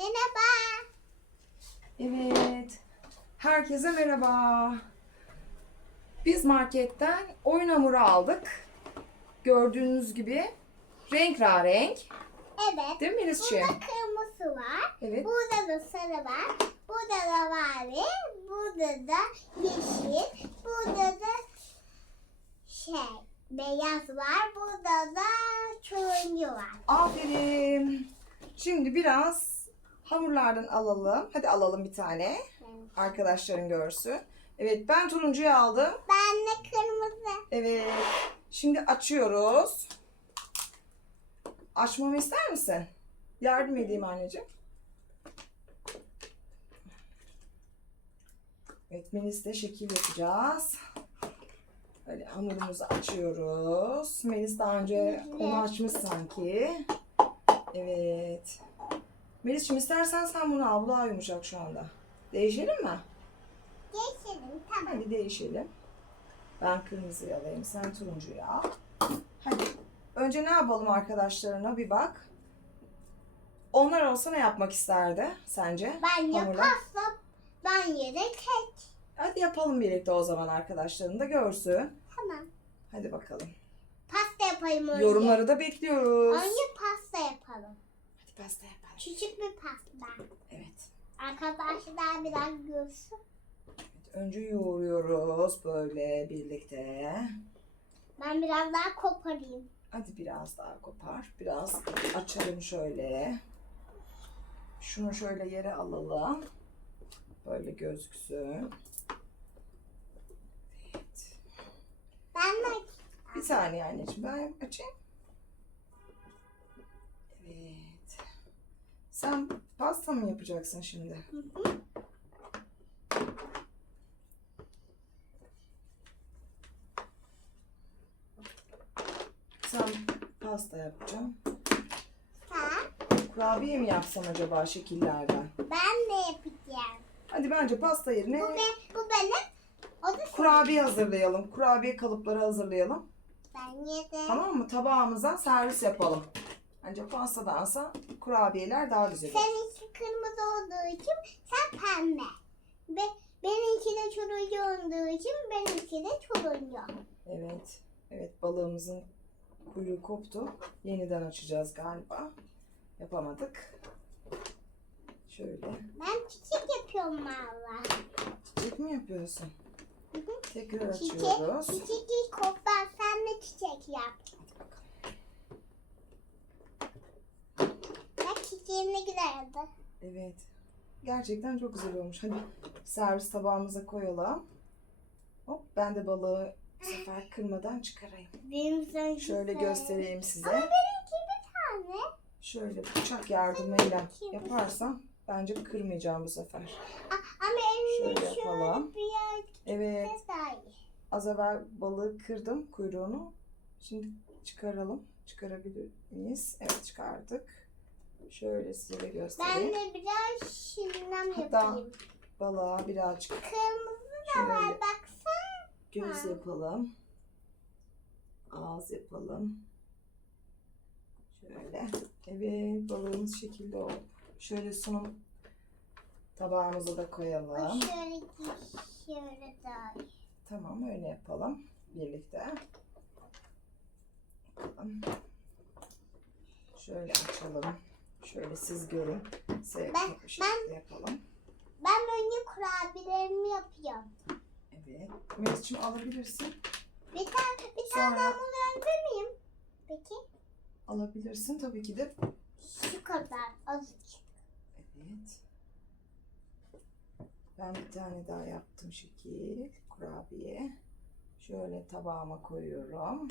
Merhaba. Evet. Herkese merhaba. Biz marketten oyun hamuru aldık. Gördüğünüz gibi renk Evet. Değil mi Melisciğim? Burada kırmızı var. Evet. Burada da sarı var. Burada da mavi. Burada da yeşil. Burada da şey beyaz var. Burada da turuncu var. Aferin. Şimdi biraz hamurlardan alalım. Hadi alalım bir tane. Arkadaşların görsün. Evet ben turuncuyu aldım. Ben de kırmızı. Evet. Şimdi açıyoruz. Açmamı ister misin? Yardım edeyim anneciğim. Evet Melis'le şekil yapacağız. Böyle hamurumuzu açıyoruz. Melis daha önce onu açmış sanki. Evet. Melis'ciğim istersen sen bunu al. Bu daha yumuşak şu anda. Değişelim mi? Geçelim tamam. Hadi değişelim. Ben kırmızıyı alayım, sen turuncuyu al. Hadi. Önce ne yapalım arkadaşlarına bir bak. Onlar olsa ne yapmak isterdi sence? Ben yaparsam ben yere kek. Hadi yapalım birlikte o zaman arkadaşların da görsün. Tamam. Hadi bakalım. Pasta yapayım önce. Yorumları da bekliyoruz. Önce pasta yapalım. Hadi pasta yapalım. Küçük bir pasta. Evet. Arkadaşlar biraz görsün. evet. Önce yoğuruyoruz böyle birlikte. Ben biraz daha koparayım. Hadi biraz daha kopar. Biraz açalım şöyle. Şunu şöyle yere alalım. Böyle gözüksün. Evet. Ben de Bir saniye anneciğim ben açayım. Evet. Sen pasta mı yapacaksın şimdi? Sen pasta yapacağım. Kurabiye mi yapsam acaba şekillerden? ben de yapacağım. Hadi bence pasta yerine Bu, be, bu benim. O da kurabiye hazırlayalım. Kurabiye kalıpları hazırlayalım. Ben yedim. Tamam mı? Tabağımıza servis yapalım. Bence pastadansa kurabiyeler daha güzel. Seninki kırmızı olduğu için sen pembe. Ve benimki de turuncu olduğu için benimki de turuncu. Evet. Evet balığımızın kuyruğu koptu. Yeniden açacağız galiba. Yapamadık. Şöyle. Ben çiçek yapıyorum valla. Çiçek mi yapıyorsun? Hı hı. Tekrar Çiçek, açıyoruz. çiçek ilk kopar sen de çiçek yap. Hadi bakalım. Bak çiçeğim ne güzeldi. Evet. Gerçekten çok güzel olmuş. Hadi servis tabağımıza koyalım. Hop ben de balığı bu sefer kırmadan çıkarayım. Benim sen Şöyle göstereyim Ama size. benimki bir tane. Şöyle bıçak yardımıyla yaparsam bence kırmayacağım bu sefer. Ama elimde Şöyle şöyle yapalım. biraz Evet. daha iyi. Az evvel balığı kırdım kuyruğunu. Şimdi çıkaralım. Çıkarabilir miyiz? Evet çıkardık. Şöyle size de Ben göstereyim. de biraz şundan Hatta yapayım. Balığa birazcık Kırmızı da var şöyle baksana. göz yapalım. Ağız yapalım. Şöyle. Evet balığımız şekilde oldu. Şöyle sunum tabağımıza da O koyalım. şöyle şöyle daha iyi. Tamam öyle yapalım birlikte. Bakalım. Şöyle açalım. Şöyle siz görün. Size Ben- şekilde yapalım. Ben önce kurabiyelerimi yapıyorum. Evet. Melis'ciğim alabilirsin. Bir tane bir tane Sonra- hamur miyim? Peki. Alabilirsin tabii ki de. Şu kadar azıcık. Evet. Ben bir tane daha yaptım şekil. Kurabiye. Şöyle tabağıma koyuyorum.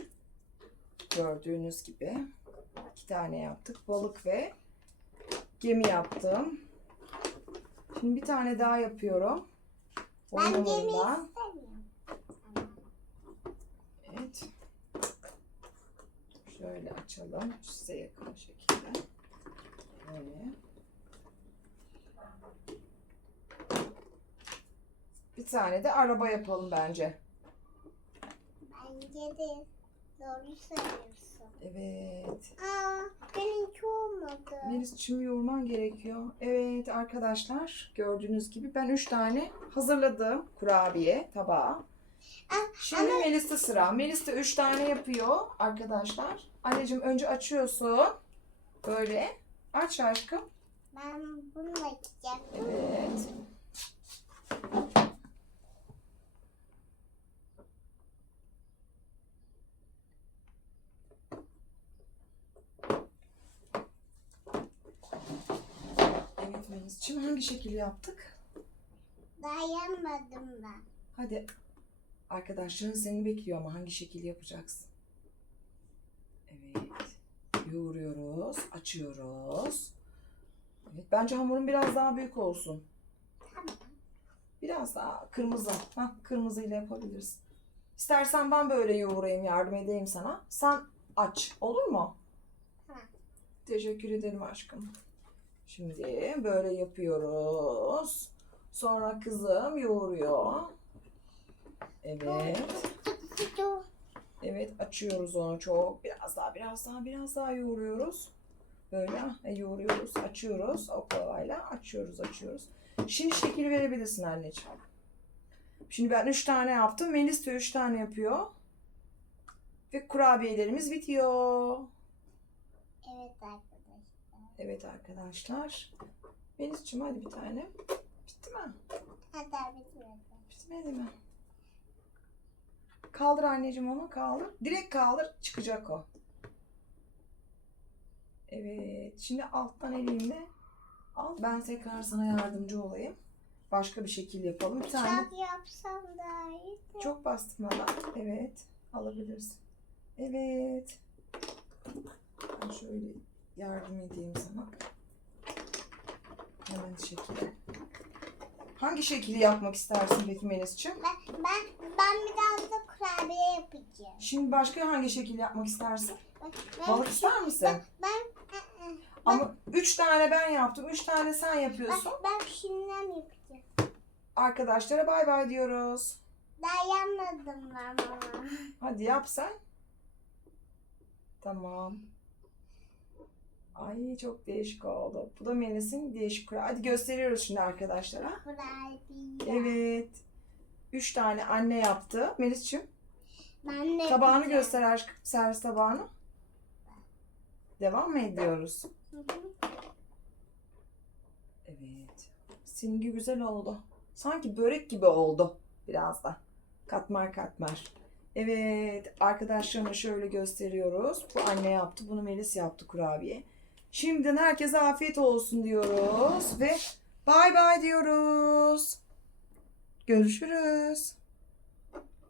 Gördüğünüz gibi. iki tane yaptık. Balık ve gemi yaptım. Şimdi bir tane daha yapıyorum. Ben gemi istemiyorum. Evet. Şöyle açalım. Size yakın şekilde. Böyle. Bir tane de araba yapalım bence. Bence de. Doğru söylüyorsun. Evet. Aa, benimki olmadı. Melis'cim yoğurman gerekiyor. Evet arkadaşlar gördüğünüz gibi ben 3 tane hazırladım kurabiye tabağa. Ah, Şimdi Melis'te sıra. Melis de 3 tane yapıyor arkadaşlar. Anneciğim önce açıyorsun. Böyle. Aç aşkım. Ben bununla yapacaktım. Evet. Evet Melis'ciğim hangi şekil yaptık? Dayanmadım ben. Hadi. Arkadaşların seni bekliyor ama hangi şekil yapacaksın? Evet. Yoğuruyoruz. Açıyoruz. Evet. Bence hamurun biraz daha büyük olsun. Tamam. Biraz daha kırmızı. Hah, kırmızıyla yapabilirsin. İstersen ben böyle yoğurayım, yardım edeyim sana. Sen aç. Olur mu? Tamam. Teşekkür ederim aşkım. Şimdi böyle yapıyoruz. Sonra kızım yoğuruyor. Evet. Evet açıyoruz onu çok. Biraz daha biraz daha biraz daha yoğuruyoruz. Böyle e, yoğuruyoruz, açıyoruz. Oklavayla açıyoruz, açıyoruz. Şimdi şekil verebilirsin anneciğim. Şimdi ben 3 tane yaptım. Melis de 3 tane yapıyor. Ve kurabiyelerimiz bitiyor. Evet arkadaşlar. Evet arkadaşlar. Melis'ciğim hadi bir tane. Bitti mi? Hatta bitmedi. Bitmedi mi? Kaldır anneciğim onu kaldır. Direkt kaldır çıkacak o. Evet. Şimdi alttan elimle al. Ben tekrar sana yardımcı olayım. Başka bir şekil yapalım. Bir tane Çok yapsam daha iyi. çok bastırmadan. Evet. Alabilirsin. Evet. Ben şöyle yardım edeyim sana. Hemen şekil. Hangi şekili yapmak istersin peki Melis'ciğim? Ben, ben, ben biraz da kurabiye yapacağım. Şimdi başka hangi şekil yapmak istersin? Ben, ben, Balık ister misin? ben, ben. Ama üç tane ben yaptım, üç tane sen ben, yapıyorsun. ben şimdiden yapacağım. Arkadaşlara bay bay diyoruz. Dayanmadım ben ama. Hadi yap sen. Tamam. Ay çok değişik oldu. Bu da Melis'in değişik kurabiye. Hadi gösteriyoruz şimdi arkadaşlara. Kurabiye. Evet. Üç tane anne yaptı. Melis'ciğim Ben de tabağını yapacağım. göster aşkım. Servis tabağını. Devam mı ediyoruz? Hı hı. Evet. Seninki güzel oldu. Sanki börek gibi oldu biraz da. Katmer katmer. Evet arkadaşlarına şöyle gösteriyoruz. Bu anne yaptı. Bunu Melis yaptı kurabiye. Şimdiden herkese afiyet olsun diyoruz. Ve bay bay diyoruz. Görüşürüz.